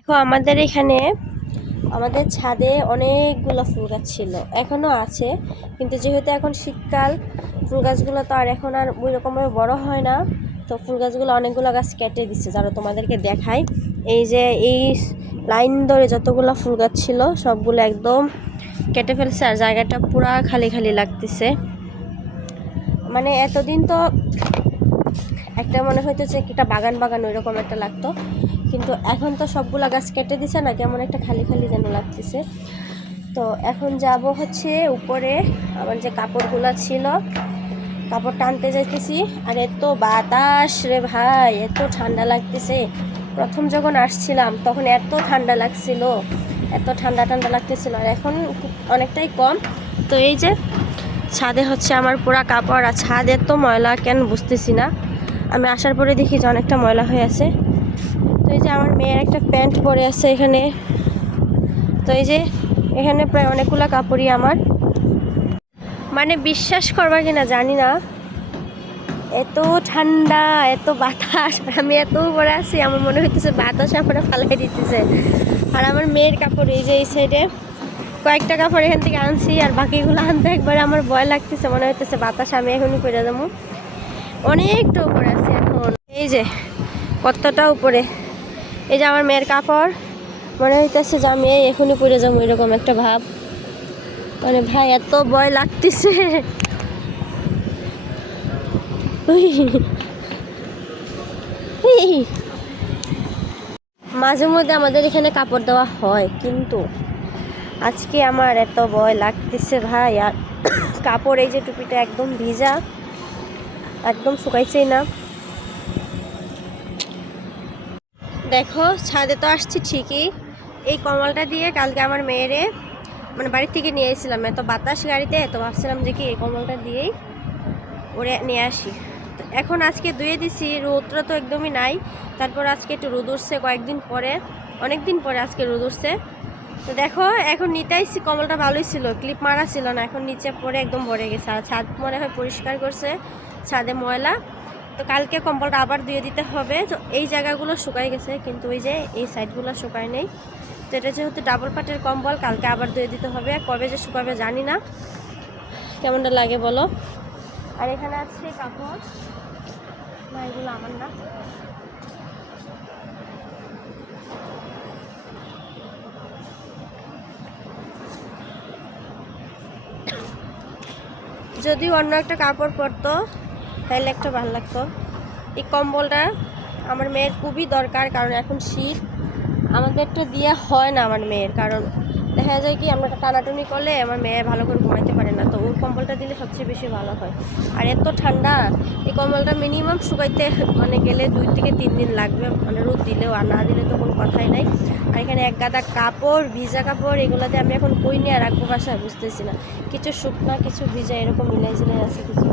দেখো আমাদের এখানে আমাদের ছাদে অনেকগুলো ফুল গাছ ছিল, এখনো আছে, কিন্তু যেহেতু এখন শীতকাল ফুল গাছগুলো তো আর এখন আর ওই রকমের বড় হয় না। তো ফুল গাছগুলো অনেকগুলো গাছ কেটে দিচ্ছে, যারা তোমাদেরকে দেখাই। এই যে এই লাইন ধরে যতগুলো ফুল গাছ ছিল সবগুলো একদম কেটে ফেলছে, আর জায়গাটা পুরা খালি খালি লাগতেছে। মানে এতদিন তো একটা মনে হইতেছে একটা বাগান বাগান ওই রকম একটা লাগতো, কিন্তু এখন তো সবগুলা গাছ কেটে দিছে না, কেমন একটা খালি খালি যেন লাগতেছে। তো এখন যাব হচ্ছে উপরে, আমার যে কাপড়গুলো ছিল কাপড় টানতে যাইতেছি। আর এত বাতাস রে ভাই, এত ঠান্ডা লাগতেছে। প্রথম যখন আসছিলাম তখন এত ঠান্ডা লাগছিল, এত ঠান্ডা ঠান্ডা লাগতেছিল, আর এখন অনেকটাই কম। তো এই যে ছাদে হচ্ছে আমার পুরা কাপড়, আর ছাদ এত ময়লা কেন বুঝতেছি না। আমি আসার পরে দেখি যে অনেকটা ময়লা হয়ে আছে। তো এই যে আমার মেয়ের একটা প্যান্ট পরে আছে এখানে। তো এই যে এখানে প্রায় অনেকগুলো কাপড়ই আমার। মানে বিশ্বাস করবা কিনা জানি না, এত ঠান্ডা এত বাতাস, আমি এত উপরে আছি আমার মনে হইতেছে বাতাস আমার ফালাই দিতেছে। আর আমার মেয়ের কাপড় এই যে এই সাইডে কয়েকটা কাপড় এখান থেকে আনছি, আর বাকিগুলো আনতে একবারে আমার ভয় লাগতেছে, মনে হইতেছে বাতাস আমি এখনই পড়ে যাবো। অনেকটা উপরে আছে এখন, এই যে কতটা উপরে। এই যে আমার মেয়ের কাপড়, মনে হইতেছে যে আমি এখনই পড়ে যাবো এরকম একটা ভাব। মানে ভাই এত ভয় লাগতেছে। মাঝে মধ্যে আমাদের এখানে কাপড় দেওয়া হয়, কিন্তু আজকে আমার এত ভয় লাগতেছে ভাই। আর কাপড় এই যে টুপিটা একদম ভিজা, একদম শুকাইছেই না। দেখো ছাদে তো আসছি ঠিকই, এই কম্বলটা দিয়ে কালকে আমার মেয়েরে মানে বাড়ির থেকে নিয়ে এসেছিলাম, এত বাতাস গাড়িতে, তো ভাবছিলাম যে কি এই কম্বলটা দিয়েই ওরে নিয়ে আসি। তো এখন আজকে ধুয়ে দিছি, রোদটা তো একদমই নাই। তারপর আজকে একটু রোদ উঠছে কয়েকদিন পরে, অনেক দিন পরে আজকে রোদ উঠছে। তো দেখো এখন নিতে আসছি, কম্বলটা ভালোই ছিল, ক্লিপ মারা ছিল না, এখন নিচে পরে একদম ভরে গেছে। আর ছাদ মনে হয় পরিষ্কার করছে, ছাদে ময়লা। তো কালকে কম্বলটা আবার ধুয়ে দিতে হবে। তো এই জায়গাগুলো শুকাই গেছে, কিন্তু ওই যে এই সাইডগুলো শুকায় নেই। তো এটা যেহেতু ডাবল পাটের কম্বল, কালকে আবার ধুয়ে দিতে হবে, কবে যে শুকাবে জানি না। কেমনটা লাগে বলো। আর এখানে আছে কাপড়, না এগুলো আমার না। যদি অন্য একটা কাপড় পরতো তাহলে একটা ভালো লাগতো। এই কম্বলটা আমার মেয়ের খুবই দরকার, কারণ এখন শীত, আমাদেরটা দিয়ে হয় না আমার মেয়ের, কারণ দেখা যায় কি আমরা টানাটুনি করলে আমার মেয়ে ভালো করে ঘুমাইতে পারে না। তো ওই কম্বলটা দিলে সবচেয়ে বেশি ভালো হয়। আর এত ঠান্ডা, এই কম্বলটা মিনিমাম শুকাইতে মানে গেলে 2 থেকে 3 দিন লাগবে, মানে রোদ দিলেও, আর না দিলে তো কোনো কথাই নাই। আর এখানে এক গাদা কাপড়, ভিজা কাপড়, এগুলোতে আমি এখন কই নিয়ে রাখবো বাসায় বুঝতেছি না। কিছু শুকনা কিছু ভিজা এরকম মিলাই জিলাই আছে কিছু।